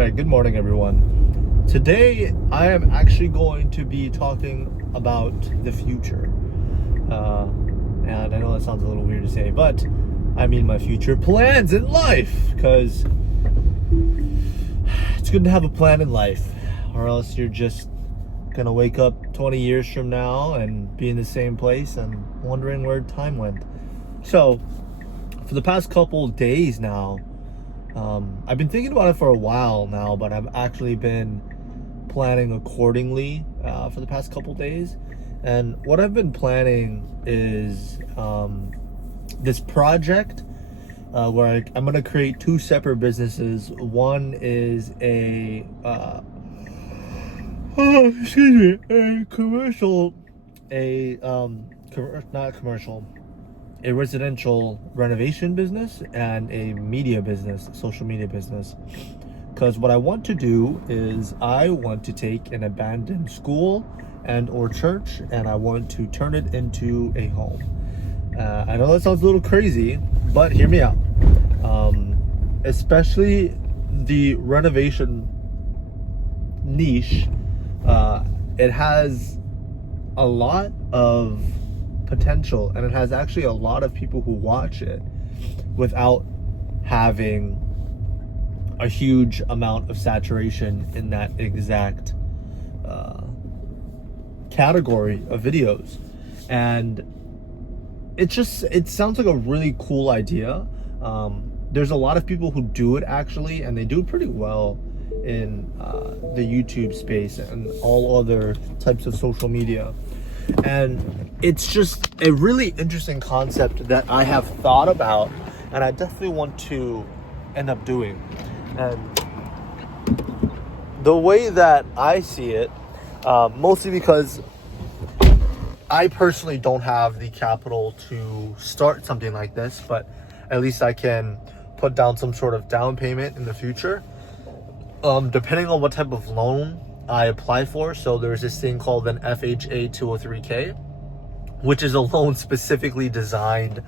right, good morning, everyone. Today, I am actually going to be talking about the future. And I know that sounds a little weird to say, but I mean my future plans in life, because it's good to have a plan in life, or else you're just gonna wake up 20 years from now and be in the same place and wondering where time went. So, for the past couple days now, I've been thinking about it for a while now, but I've actually been planning accordingly for the past couple days. And what I've been planning is this project where I'm going to create two separate businesses. One is a a residential renovation business and a media business, social media business. Because what I want to do is I want to take an abandoned school and or church, and I want to turn it into a home. I know that sounds a little crazy, but hear me out. Especially the renovation niche, it has a lot of potential, and it has actually a lot of people who watch it without having a huge amount of saturation in that exact category of videos. And it sounds like a really cool idea. There's a lot of people who do it actually, and they do it pretty well in the YouTube space and all other types of social media. And it's just a really interesting concept that I have thought about, and I definitely want to end up doing. And the way that I see it, mostly because I personally don't have the capital to start something like this, but at least I can put down some sort of down payment in the future, depending on what type of loan I apply for. So there's this thing called an FHA 203K, which is a loan specifically designed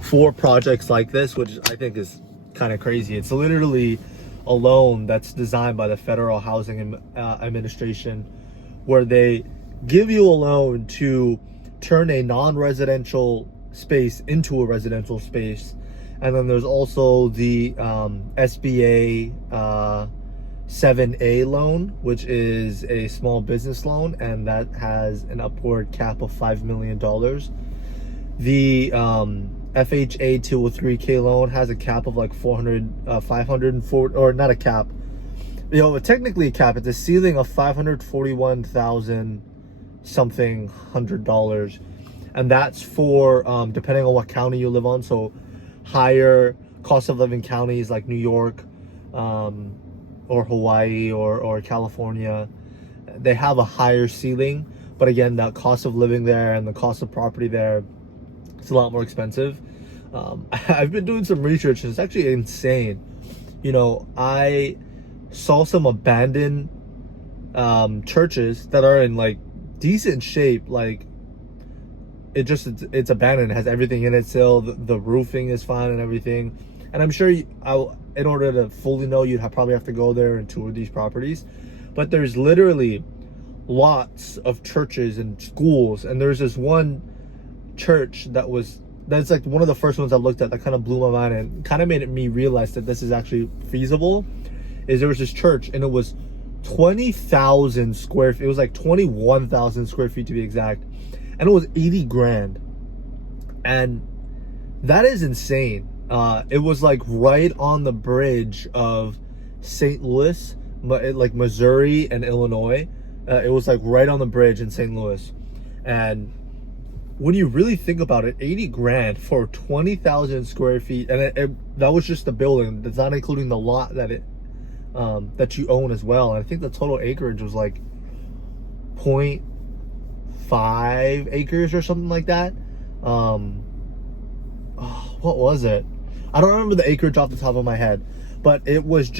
for projects like this, which I think is kind of crazy. It's literally a loan that's designed by the Federal Housing Administration, where they give you a loan to turn a non-residential space into a residential space. And then there's also the SBA 7A loan, which is a small business loan, and that has an upward cap of $5 million. The FHA 203K loan has a cap of like 540, or not a cap, technically a cap. It's a ceiling of $541,000 something $100, and that's for depending on what county you live on. So higher cost of living counties like New York, or Hawaii, or California, they have a higher ceiling. But again, the cost of living there and the cost of property there, it's a lot more expensive. I've been doing some research, and it's actually insane. I saw some abandoned churches that are in like decent shape. Like it's abandoned, it has everything in it still. The roofing is fine and everything. And I'm sure in order to fully know, you'd probably have to go there and tour these properties. But there's literally lots of churches and schools. And there's this one church that's like one of the first ones I looked at that kind of blew my mind and kind of made me realize that this is actually feasible. Is there was this church, and it was 20,000 square feet. It was like 21,000 square feet to be exact. And it was 80 grand. And that is insane. It was like right on the bridge of St. Louis, like Missouri and Illinois. It was like right on the bridge in St. Louis. And when you really think about it, 80 grand for 20,000 square feet, and that was just the building. That's not including the lot that that you own as well. And I think the total acreage was like 0.5 acres or something like that. What was it? I don't remember the acreage off the top of my head, but it was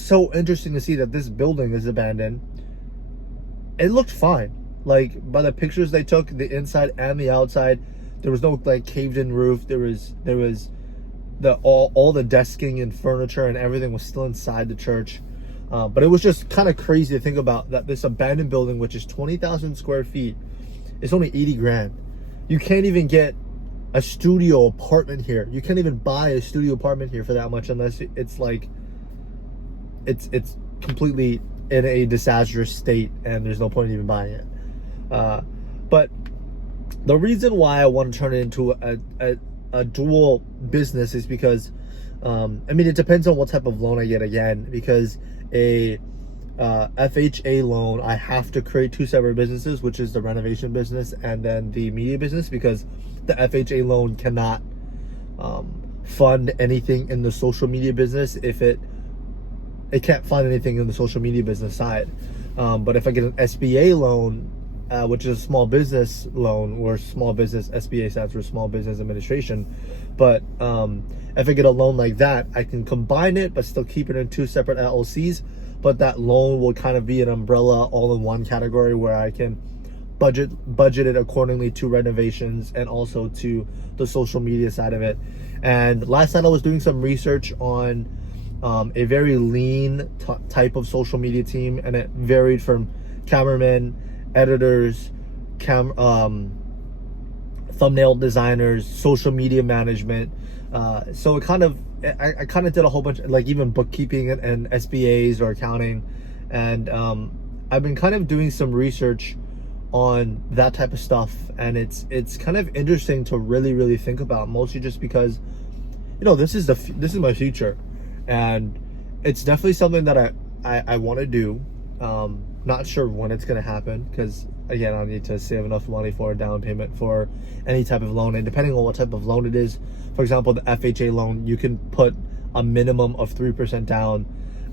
so interesting to see that this building is abandoned. It looked fine. Like, by the pictures they took, the inside and the outside, there was no like caved in roof. There was all the desking and furniture and everything was still inside the church. But it was just kind of crazy to think about that this abandoned building, which is 20,000 square feet, is only 80 grand. You can't even get a studio apartment here. You can't even buy a studio apartment here for that much unless it's like it's completely in a disastrous state and there's no point in even buying it. But the reason why I want to turn it into a dual business is because I mean, it depends on what type of loan I get again, because a FHA loan, I have to create two separate businesses, which is the renovation business and then the media business, because the FHA loan cannot fund anything in the social media business if it can't fund anything in the social media business side. But if I get an SBA loan, which is a small business loan, or small business, SBA stands for Small Business Administration. But if I get a loan like that, I can combine it but still keep it in two separate LLCs. But that loan will kind of be an umbrella all-in-one category where I can budget it accordingly to renovations and also to the social media side of it. And last night I was doing some research on a very lean type of social media team, and it varied from cameramen, editors, thumbnail designers, social media management. So it kind of, I kind of did a whole bunch, like even bookkeeping and SBAs or accounting. And I've been kind of doing some research on that type of stuff. And it's kind of interesting to really think about, mostly just because, you know, this is my future. And it's definitely something that I want to do. Not sure when it's going to happen, because again, I need to save enough money for a down payment for any type of loan. And depending on what type of loan it is, for example, the FHA loan, you can put a minimum of 3% down.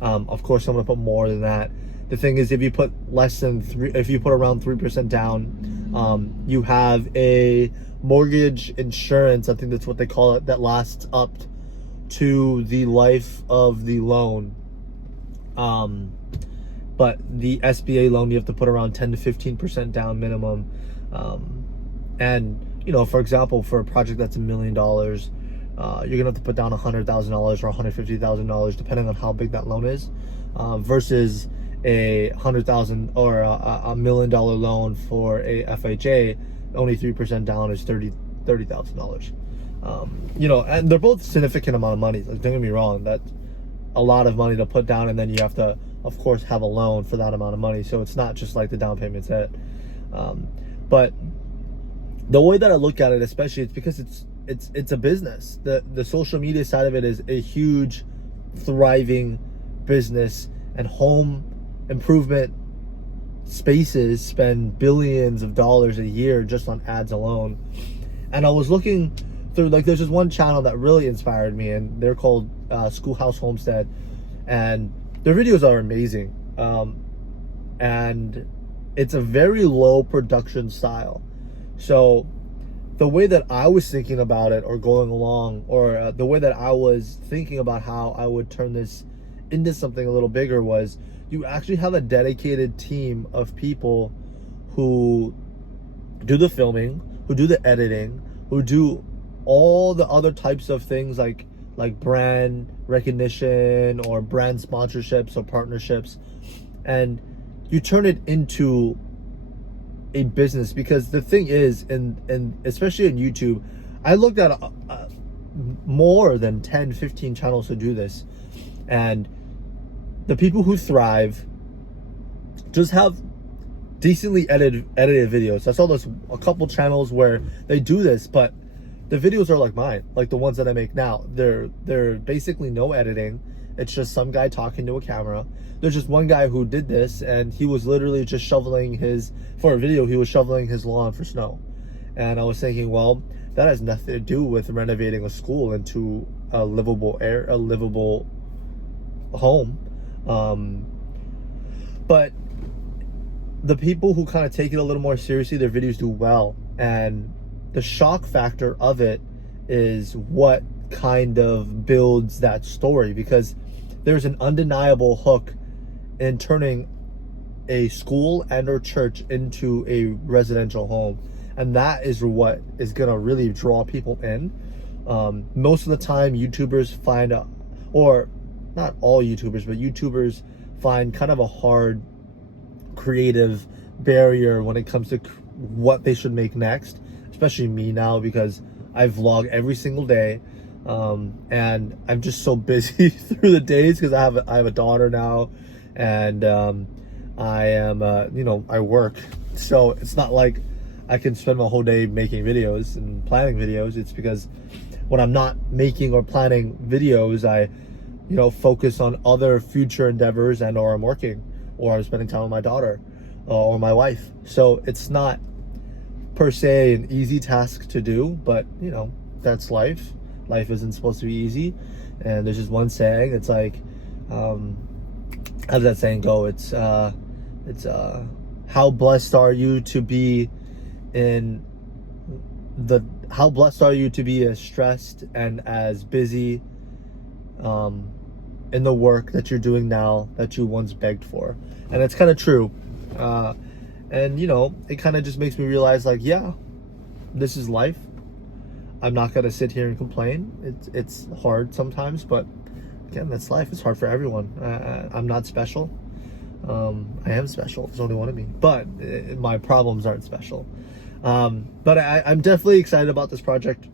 Of course, I'm going to put more than that. The thing is, if you put if you put around 3% down, you have a mortgage insurance, I think that's what they call it, that lasts up to the life of the loan. But the SBA loan, you have to put around 10 to 15% down minimum. And, you know, for example, for a project that's $1 million, you're gonna have to put down $100,000 or $150,000, depending on how big that loan is, versus a $100,000 or a $1 million loan for a FHA. Only 3% down is $30,000. You know, and they're both significant amount of money. Like, don't get me wrong, that's a lot of money to put down, and then you have to, of course, have a loan for that amount of money. So it's not just like the down payment's it. But the way that I look at it, especially, it's because it's a business. The social media side of it is a huge, thriving business, and home improvement spaces spend billions of dollars a year just on ads alone. And I was looking through, like, there's this one channel that really inspired me, and they're called Schoolhouse Homestead, and their videos are amazing. And it's a very low production style. So the way that I was thinking about it, or going along, or the way that I was thinking about how I would turn this into something a little bigger, was you actually have a dedicated team of people who do the filming, who do the editing, who do all the other types of things like brand recognition or brand sponsorships or partnerships, and you turn it into a business. Because the thing is, and especially in YouTube, I looked at more than 10, 15 channels to do this, and the people who thrive just have decently edited videos. I saw there's a couple channels where they do this, but the videos are like mine, like the ones that I make now. They're basically no editing. It's just some guy talking to a camera. There's just one guy who did this, and he was literally just shoveling for a video, he was shoveling his lawn for snow. And I was thinking, well, that has nothing to do with renovating a school into a livable home. But the people who kind of take it a little more seriously, their videos do well. And the shock factor of it is what kind of builds that story, because there's an undeniable hook in turning a school and or church into a residential home, and that is what is gonna really draw people in. Most of the time, YouTubers or not all YouTubers, but YouTubers find kind of a hard creative barrier when it comes to what they should make next, especially me now, because I vlog every single day, and I'm just so busy through the days because I have a daughter now, and I am I work, so it's not like I can spend my whole day making videos and planning videos. It's because when I'm not making or planning videos, I focus on other future endeavors, and or I'm working, or I'm spending time with my daughter or my wife. So it's not per se an easy task to do, but that's life. Life isn't supposed to be easy. And there's just one saying, it's like, how does that saying go? It's how blessed are you to be how blessed are you to be as stressed and as busy in the work that you're doing now that you once begged for. And it's kind of true. And it kind of just makes me realize, like, yeah, this is life. I'm not gonna sit here and complain. It's hard sometimes, but again, that's life. It's hard for everyone. I'm not special. I am special. There's only one of me, but my problems aren't special. But I'm definitely excited about this project.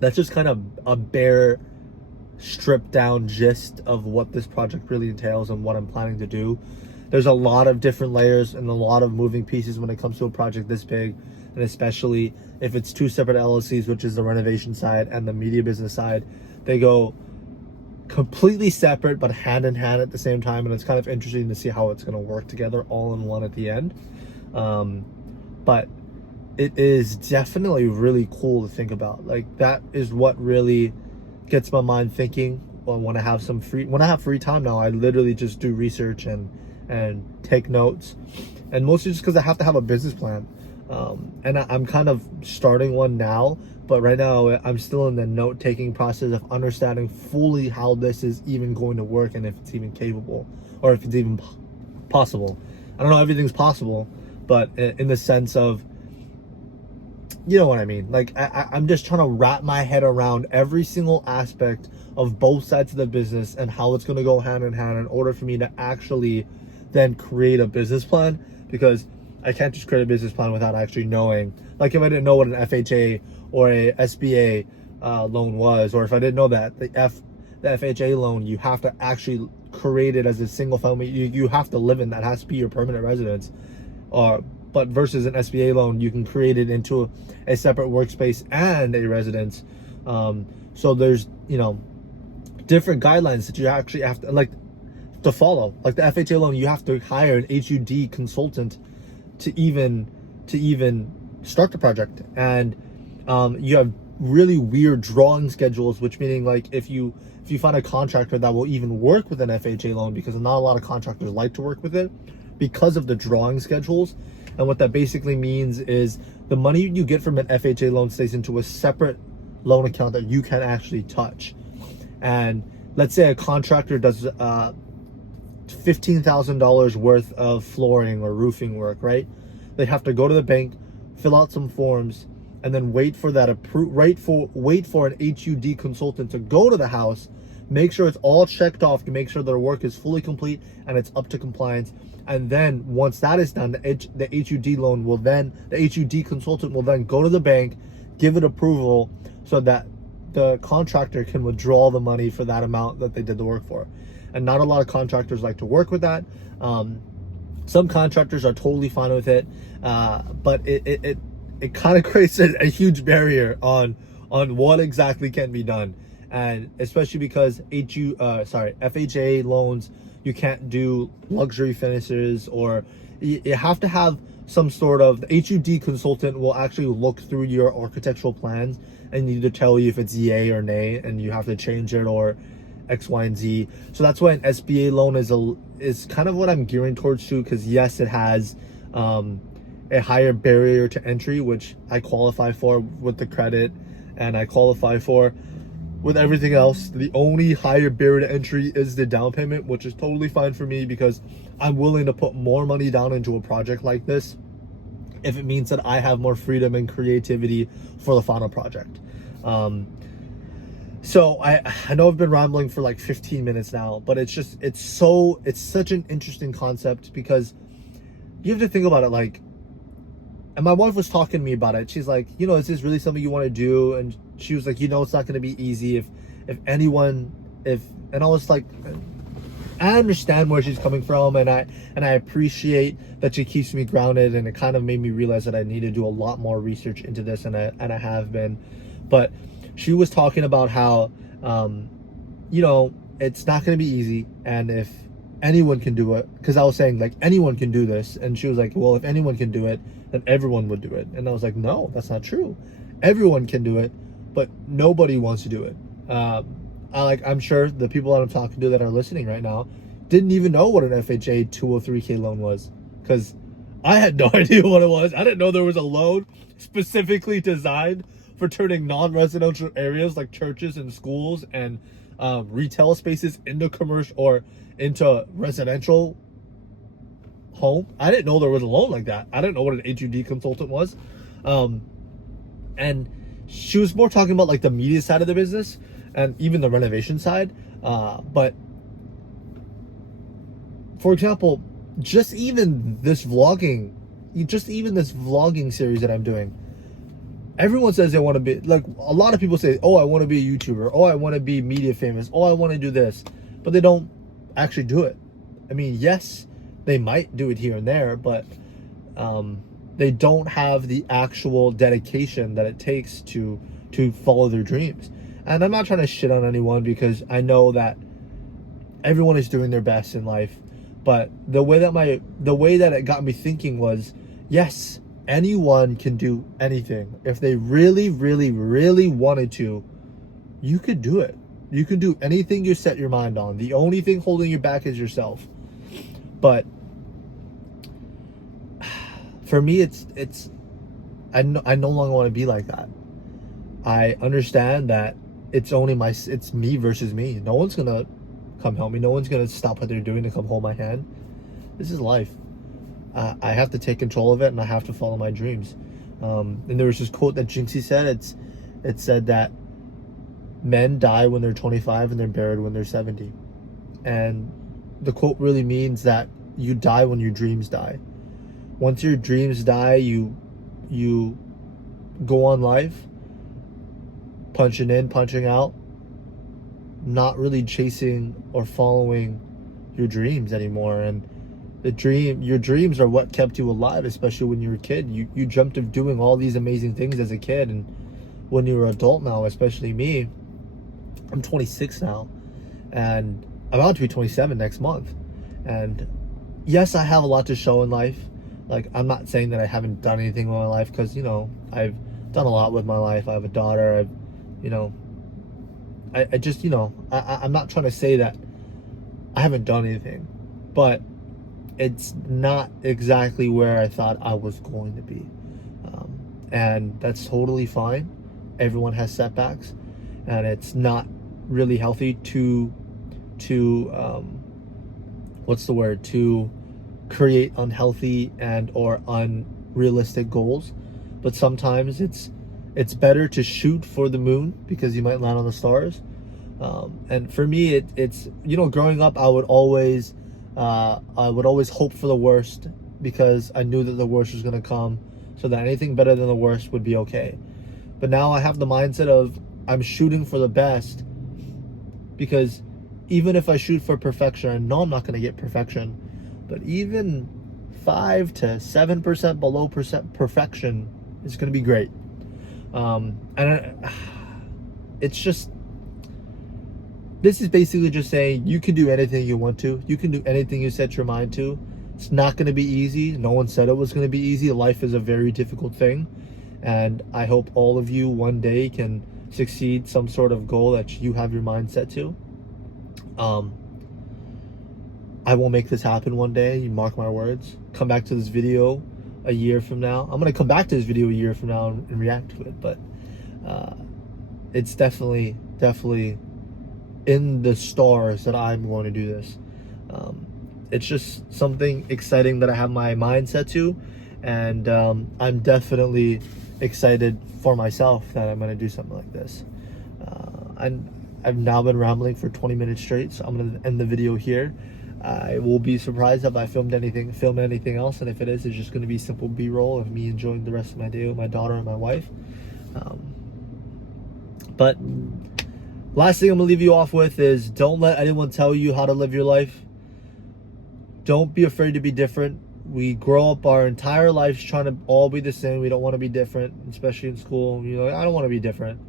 That's just kind of a bare, stripped down gist of what this project really entails and what I'm planning to do. There's a lot of different layers and a lot of moving pieces when it comes to a project this big, and especially if it's two separate LLCs, which is the renovation side and the media business side. They go completely separate but hand in hand at the same time, and it's kind of interesting to see how it's going to work together all in one at the end. But it is definitely really cool to think about. Like, that is what really gets my mind thinking. When I have free time now, I literally just do research and take notes, and mostly just because I have to have a business plan. And I'm kind of starting one now, but right now I'm still in the note-taking process of understanding fully how this is even going to work, and if it's even capable, or if it's even possible. I don't know, everything's possible, but in the sense of, you know what I mean? Like, I'm just trying to wrap my head around every single aspect of both sides of the business and how it's going to go hand in hand in order for me to actually then create a business plan, because I can't just create a business plan without actually knowing. Like, if I didn't know what an FHA or a SBA loan was, or if I didn't know that the FHA loan, you have to actually create it as a single family. You have to live in that. It has to be your permanent residence. But versus an SBA loan, you can create it into a separate workspace and a residence. So there's different guidelines that you actually have to follow. Like the FHA loan, you have to hire an HUD consultant to even start the project, and you have really weird drawing schedules, which meaning, like, if you find a contractor that will even work with an FHA loan, because not a lot of contractors like to work with it because of the drawing schedules. And what that basically means is the money you get from an FHA loan stays into a separate loan account that you can actually touch. And let's say a contractor does $15,000 worth of flooring or roofing work, right? They have to go to the bank, fill out some forms, and then wait for an HUD consultant to go to the house, make sure it's all checked off, to make sure their work is fully complete and it's up to compliance. And then once that is done, the HUD loan will then, the HUD consultant will then go to the bank, give it approval, so that the contractor can withdraw the money for that amount that they did the work for. And not a lot of contractors like to work with that. Some contractors are totally fine with it, but it kind of creates a huge barrier on what exactly can be done. And especially because FHA loans, you can't do luxury finishes, or you have to have some sort of, the HUD consultant will actually look through your architectural plans and need to tell you if it's yay or nay, and you have to change it, or X, Y, and Z. So that's why an SBA loan is kind of what I'm gearing towards too, because yes, it has a higher barrier to entry, which I qualify for with the credit, and I qualify for with everything else. The only higher barrier to entry is the down payment, which is totally fine for me, because I'm willing to put more money down into a project like this if it means that I have more freedom and creativity for the final project. So I know I've been rambling for like 15 minutes now, but it's such an interesting concept because you have to think about it like, and my wife was talking to me about it. She's like, is this really something you want to do? And she was like, it's not going to be easy if anyone, and I was like, I understand where she's coming from, and I appreciate that she keeps me grounded, and it kind of made me realize that I need to do a lot more research into this, and I have been. But she was talking about how it's not going to be easy, and if anyone can do it, because I was saying like anyone can do this, and she was like, well, if anyone can do it, then everyone would do it. And I was like, no, that's not true. Everyone can do it, but nobody wants to do it. I'm sure the people that I'm talking to that are listening right now didn't even know what an FHA 203k loan was, because I had no idea what it was. I didn't know there was a loan specifically designed for turning non-residential areas like churches and schools and retail spaces into commercial or into residential home. I didn't know there was a loan like that. I didn't know what an HUD consultant was. And she was more talking about like the media side of the business and even the renovation side. But for example, just even this vlogging series that I'm doing, everyone says they want to be like, a lot of people say, oh, I want to be a YouTuber. Oh, I want to be media famous. Oh, I want to do this, but they don't actually do it. I mean, yes, they might do it here and there, but they don't have the actual dedication that it takes to follow their dreams. And I'm not trying to shit on anyone, because I know that everyone is doing their best in life. But the way that it got me thinking was, yes, anyone can do anything. If they really, really, really wanted to, you could do it. You can do anything you set your mind on. The only thing holding you back is yourself. But for me, I no longer want to be like that. I understand that it's me versus me. No one's gonna come help me. No one's gonna stop what they're doing to come hold my hand. This is life. I have to take control of it, and I have to follow my dreams. And there was this quote that Jinxie said. It said that men die when they're 25 and they're buried when they're 70. And the quote really means that you die when your dreams die. Once your dreams die, you go on life punching in, punching out, not really chasing or following your dreams anymore. And your dreams are what kept you alive, especially when you were a kid. You dreamt of doing all these amazing things as a kid, and when you're an adult now, especially me, I'm 26 now, and I'm about to be 27 next month. And yes, I have a lot to show in life. Like, I'm not saying that I haven't done anything with my life, because I've done a lot with my life. I have a daughter. I just I'm not trying to say that I haven't done anything, but it's not exactly where I thought I was going to be, and that's totally fine. Everyone has setbacks, and it's not really healthy to create unhealthy and or unrealistic goals. But sometimes it's better to shoot for the moon, because you might land on the stars. And for me, it's growing up, I would always hope for the worst, because I knew that the worst was going to come, so that anything better than the worst would be okay. But now I have the mindset of, I'm shooting for the best, because even if I shoot for perfection, I know I'm not going to get perfection, but even 5 to 7% below perfection is going to be great. It's just, this is basically just saying you can do anything you want to. You can do anything you set your mind to. It's not going to be easy. No one said it was going to be easy. Life is a very difficult thing. And I hope all of you one day can succeed some sort of goal that you have your mind set to. I will make this happen one day. You mark my words. Come back to this video a year from now. I'm going to come back to this video a year from now and react to it. But it's definitely in the stars that I'm going to do this. It's just something exciting that I have my mind set to, and I'm definitely excited for myself that I'm going to do something like this. And I've now been rambling for 20 minutes straight, so I'm gonna end the video here. I will be surprised if I film anything else, and if it is, it's just gonna be simple B-roll of me enjoying the rest of my day with my daughter and my wife. But last thing I'm gonna leave you off with is, don't let anyone tell you how to live your life. Don't be afraid to be different. We grow up our entire lives trying to all be the same. We don't want to be different, especially in school. You're like, I don't want to be different.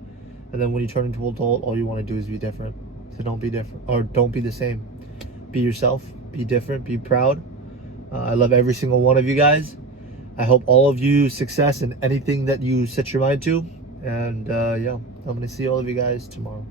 And then when you turn into an adult, all you want to do is be different. So don't be different, or don't be the same. Be yourself, be different, be proud. I love every single one of you guys. I hope all of you success in anything that you set your mind to. And yeah, I'm going to see all of you guys tomorrow.